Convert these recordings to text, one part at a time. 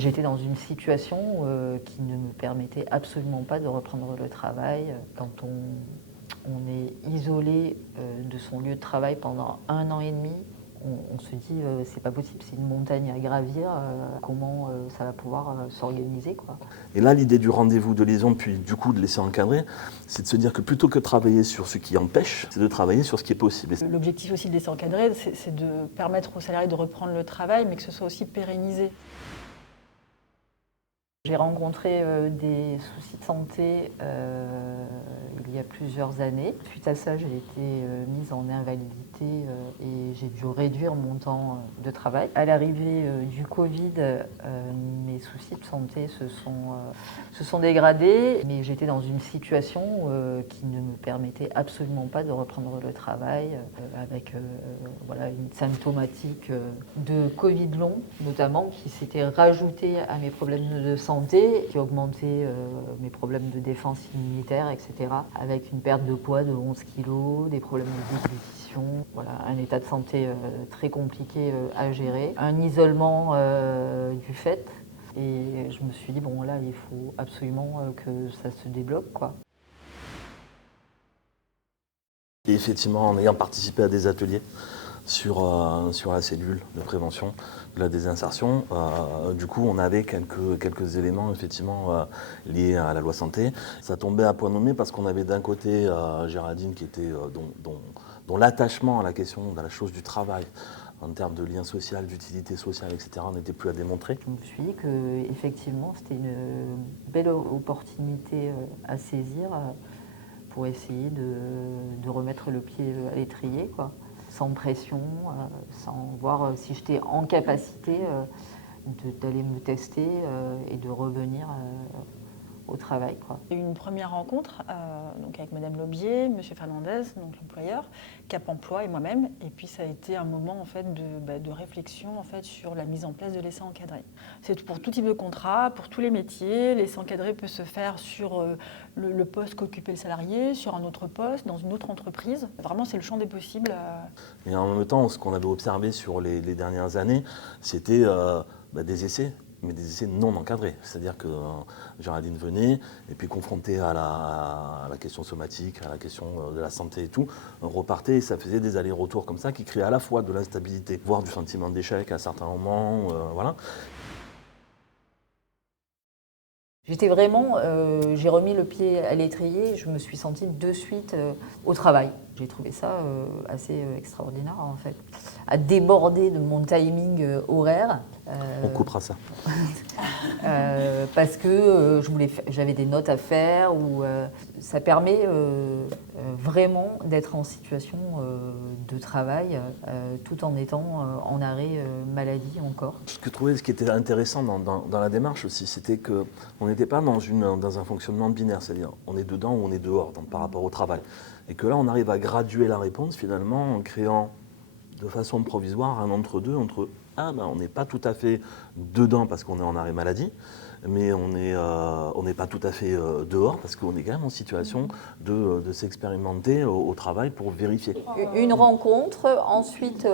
J'étais dans une situation qui ne me permettait absolument pas de reprendre le travail. Quand on est isolé de son lieu de travail pendant 1 an et demi, on se dit c'est pas possible, c'est une montagne à gravir, comment ça va pouvoir s'organiser, quoi. Et là, l'idée du rendez-vous de liaison, puis du coup de laisser encadrer, c'est de se dire que plutôt que de travailler sur ce qui empêche, c'est de travailler sur ce qui est possible. L'objectif aussi de laisser encadrer, c'est de permettre aux salariés de reprendre le travail, mais que ce soit aussi pérennisé. J'ai rencontré des soucis de santé il y a plusieurs années. Suite à ça, j'ai été mise en invalidité et j'ai dû réduire mon temps de travail. À l'arrivée du Covid, mes soucis de santé se sont dégradés, mais j'étais dans une situation qui ne me permettait absolument pas de reprendre le travail avec voilà, une symptomatique de Covid long, notamment, qui s'était rajoutée à mes problèmes de santé, qui augmentait mes problèmes de défense immunitaire, etc. Avec une perte de poids de 11 kg, des problèmes de déglutition, voilà, un état de santé très compliqué à gérer, un isolement du fait. Et je me suis dit, bon là, il faut absolument que ça se débloque, quoi. Et effectivement, en ayant participé à des ateliers sur la cellule de prévention de la désinsertion, du coup, on avait quelques éléments effectivement liés à la loi santé. Ça tombait à point nommé parce qu'on avait d'un côté Géraldine qui était dont l'attachement à la question de la chose du travail, en termes de lien social, d'utilité sociale, etc., n'était plus à démontrer. Je me suis dit qu'effectivement, c'était une belle opportunité à saisir pour essayer de remettre le pied à l'étrier, quoi, sans pression, sans voir si j'étais en capacité d'aller me tester et de revenir au travail, quoi. Il y a eu une première rencontre donc avec Madame Laubier, Monsieur Fernandez, donc l'employeur, Cap Emploi et moi-même. Et puis ça a été un moment en fait de réflexion en fait sur la mise en place de l'essai encadré. C'est pour tout type de contrat, pour tous les métiers. L'essai encadré peut se faire sur le poste qu'occupait le salarié, sur un autre poste, dans une autre entreprise. Vraiment, c'est le champ des possibles. Et en même temps, ce qu'on avait observé sur les dernières années, c'était des essais, mais des essais non encadrés. C'est-à-dire que Géraldine venait, et puis confrontée à la question somatique, à la question de la santé et tout, on repartait et ça faisait des allers-retours comme ça qui créaient à la fois de l'instabilité, voire du sentiment d'échec à certains moments, voilà. J'étais vraiment, j'ai remis le pied à l'étrier, je me suis sentie de suite au travail. J'ai trouvé ça assez extraordinaire en fait, à déborder de mon timing horaire. On coupera ça. Parce que j'avais des notes à faire, ou ça permet vraiment d'être en situation de travail tout en étant en arrêt maladie encore. Ce qui était intéressant dans la démarche aussi, c'était qu'on n'était pas dans un fonctionnement binaire, c'est-à-dire on est dedans ou on est dehors par rapport au travail. Et que là, on arrive à graduer la réponse finalement en créant de façon provisoire un entre-deux entre on n'est pas tout à fait dedans parce qu'on est en arrêt maladie, mais on n'est pas tout à fait dehors parce qu'on est quand même en situation de s'expérimenter au travail pour vérifier. Une rencontre, ensuite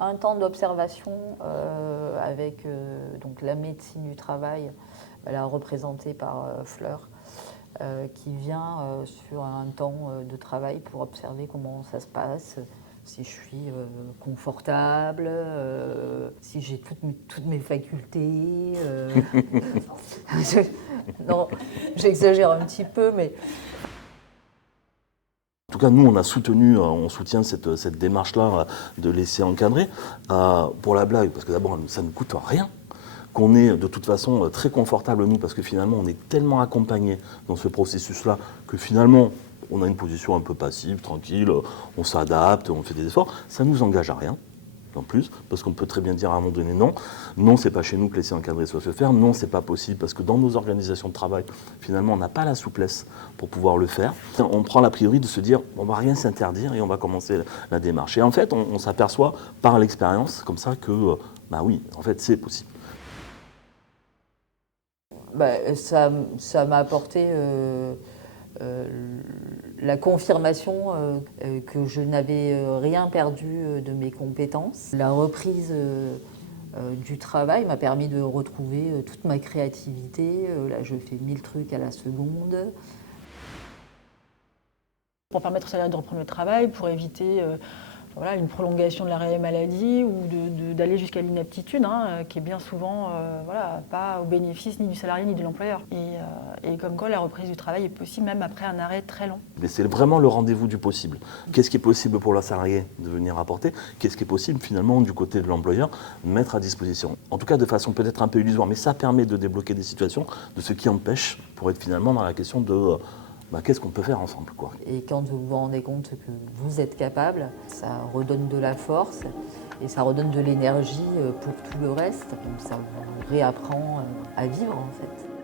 un temps d'observation avec donc la médecine du travail, là, représentée par Fleur, qui vient sur un temps de travail pour observer comment ça se passe, si je suis confortable, si j'ai toutes mes facultés. Non, j'exagère un petit peu, mais... En tout cas, nous, on soutient cette démarche-là de laisser encadrer pour la blague, parce que d'abord, ça ne coûte rien, qu'on est de toute façon très confortable, nous, parce que finalement, on est tellement accompagné dans ce processus-là que finalement, on a une position un peu passive, tranquille, on s'adapte, on fait des efforts, ça ne nous engage à rien. En plus, parce qu'on peut très bien dire à un moment donné non. Non, c'est pas chez nous que laisser encadrer soit se faire. Non, c'est pas possible parce que dans nos organisations de travail, finalement, on n'a pas la souplesse pour pouvoir le faire. On prend la priori de se dire, on va rien s'interdire et on va commencer la démarche. Et en fait, on s'aperçoit par l'expérience comme ça que, oui, en fait, c'est possible. Ça m'a apporté la confirmation que je n'avais rien perdu de mes compétences, la reprise du travail m'a permis de retrouver toute ma créativité. Là, je fais 1000 trucs à la seconde. Pour permettre au salarié de reprendre le travail, pour éviter une prolongation de l'arrêt maladie ou d'aller jusqu'à l'inaptitude, qui est bien souvent pas au bénéfice ni du salarié ni de l'employeur. Et comme quoi la reprise du travail est possible même après un arrêt très long. Mais c'est vraiment le rendez-vous du possible. Qu'est-ce qui est possible pour le salarié de venir apporter? Qu'est-ce qui est possible finalement du côté de l'employeur de mettre à disposition? En tout cas de façon peut-être un peu illusoire, mais ça permet de débloquer des situations de ce qui empêche pour être finalement dans la question de qu'est-ce qu'on peut faire ensemble, quoi. Et quand vous vous rendez compte que vous êtes capable, ça redonne de la force et ça redonne de l'énergie pour tout le reste. Donc ça vous réapprend à vivre en fait.